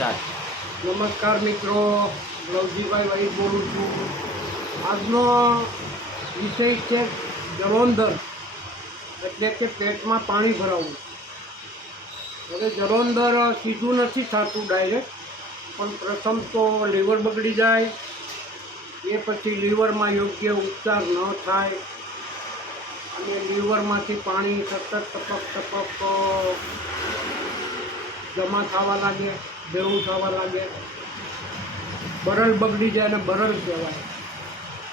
નમસ્કાર મિત્રો, લવજીભાઈ વૈદ બોલું છું. આજનો વિષય છે જળોંધર, એટલે કે પેટમાં પાણી ભરાવવું. હવે જળોંધર સીધું નથી થતું ડાયરેક્ટ, પણ પ્રથમ તો લીવર બગડી જાય, એ પછી લીવરમાં યોગ્ય ઉપચાર ન થાય અને લીવરમાંથી પાણી સતત ટપક જમા થવા લાગે, ભેળું થવા લાગે, બરલ બગડી જાય અને બરલ કહેવાય.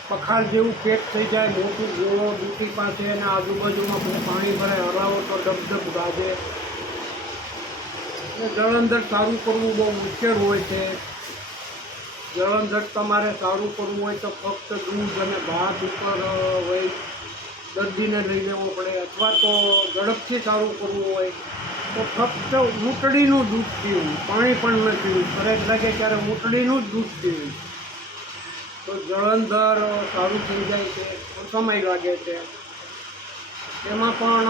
પખાલ જેવું પેટ થઈ જાય, મોટું ગોળો દૂધી પાસે અને આજુબાજુમાં બહુ પાણી ભરાય, હલાવો તો ડબડબ ગાજે. જળંધર સારું કરવું બહુ મુશ્કેલ હોય છે. જળંધર તમારે સારું કરવું હોય તો ફક્ત દૂધ અને ભાત ઉપર હોય દર્દીને લઈ લેવો પડે, અથવા તો ઝડપથી સારું કરવું હોય તો ફક્ત ઊંટડીનું દૂધ પીવું, પાણી પણ ન પીવું. ફરજ લાગે ત્યારે ઊંટડીનું જ દૂધ પીવું તો જળંધર સારું થઈ જાય છે. પણ સમય લાગે છે. એમાં પણ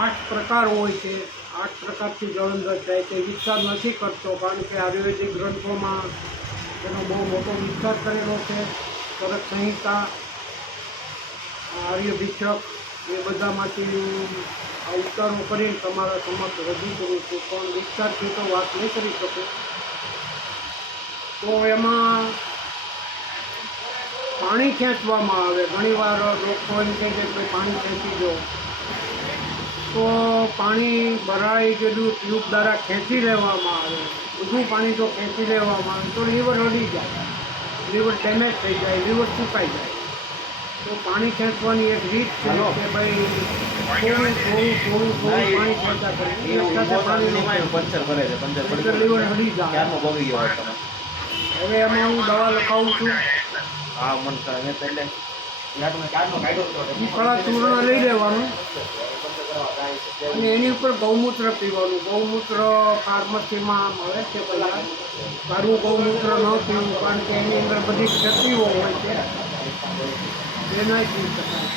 8 પ્રકાર હોય છે. 8 પ્રકારથી જળંધર થાય છે. વિસ્તાર નથી કરતો, કારણ કે આયુર્વેદિક ગ્રંથોમાં એનો બહુ મોટો વિસ્તાર કરેલો છે. ચરક સંહિતા, આર્યભિક્ષક, એ બધામાંથી આ ઉચ્ચારો કરીને તમારા સમક્ષ રજૂ કરું છું, પણ વિસ્તારથી તો વાત નહીં કરી શકું. તો એમાં પાણી ખેંચવામાં આવે. ઘણીવાર લોકો એમ કહે છે કે પાણી ખેંચી દો, તો પાણી ભરાઈ ગયેલું ટ્યુબ દ્વારા ખેંચી લેવામાં આવે. બધું પાણી જો ખેંચી લેવામાં આવે તો લીવર હલી જાય, લીવર ડેમેજ થઈ જાય, લીવર સુકાઈ જાય. તો પાણી ખેંચવાની એક રીત છે કે ભાઈ થોડું પાણી ખેંચા કરે, લીવર હલી જાય. હવે એમાં હું દવા લખાવું છું. ફળા ચૂર્ણ લઈ લેવાનું અને એની ઉપર ગૌમૂત્ર પીવાનું. ગૌમૂત્ર ફાર્મસીમાં મળે છે. બધા સારું ગૌમૂત્ર ન પીવું, કારણ કે એની અંદર બધી ક્ષતિઓ હોય છે, એ નહીં પી શકાય.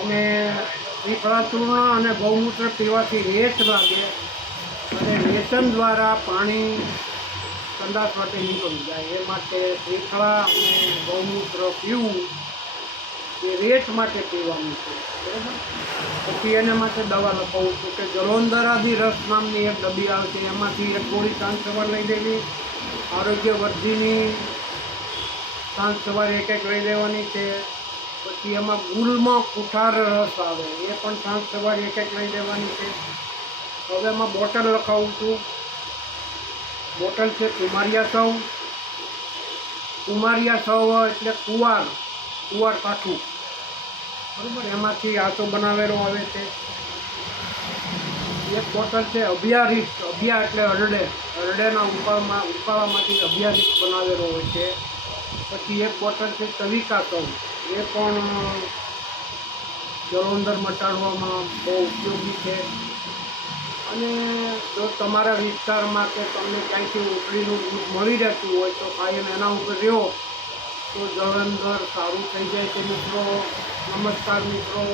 અને શ્રીફળા ચૂર્ણ અને ગૌમૂત્ર પીવાથી રેત લાગે અને રેચન દ્વારા પાણી સંડાસ માટે નીકળી જાય. એ માટે શ્રીફળા અને ગૌમૂત્ર પીવું એ રેત માટે પીવાનું છે, બરાબર. પછી એના માટે દવા લખાવું છું કે જળોંધરાદી રસ નામની એક ડબ્બી આવે છે, એમાંથી એક ગોળી સાંજ સવાર લઈ લેવી. આરોગ્યવર્ધિની સાંજ સવારે એક લઈ લેવાની છે. પછી એમાં ગુલમાં કુઠાર રસ આવે, એ પણ સાંજ સવારે એક લઈ લેવાની છે. હવે એમાં બોટલ લખાવું છું. બોટલ છે કુમારિયા સવ એટલે કુવાર કાઠું, બરાબર. એમાંથી આસો બનાવેલો આવે છે. એક બોટલ છે અભિયારીશ, અભિયા એટલે હરડેના ઉકાળામાંથી અભિયારીશ બનાવેલો હોય છે. પછી એક બોટલ છે ચવિકા સવ, એ પણ જળોંધર મટાડવામાં બહુ ઉપયોગી છે. અને જો તમારા વિસ્તારમાં કે તમને ક્યાંયથી ઊંટડીનું દૂધ મળી રહેતું હોય તો કાયમ એના ઉપર રહ્યો તો જળંધર સારું થઈ જાય છે. મિત્રો, નમસ્કાર મિત્રો.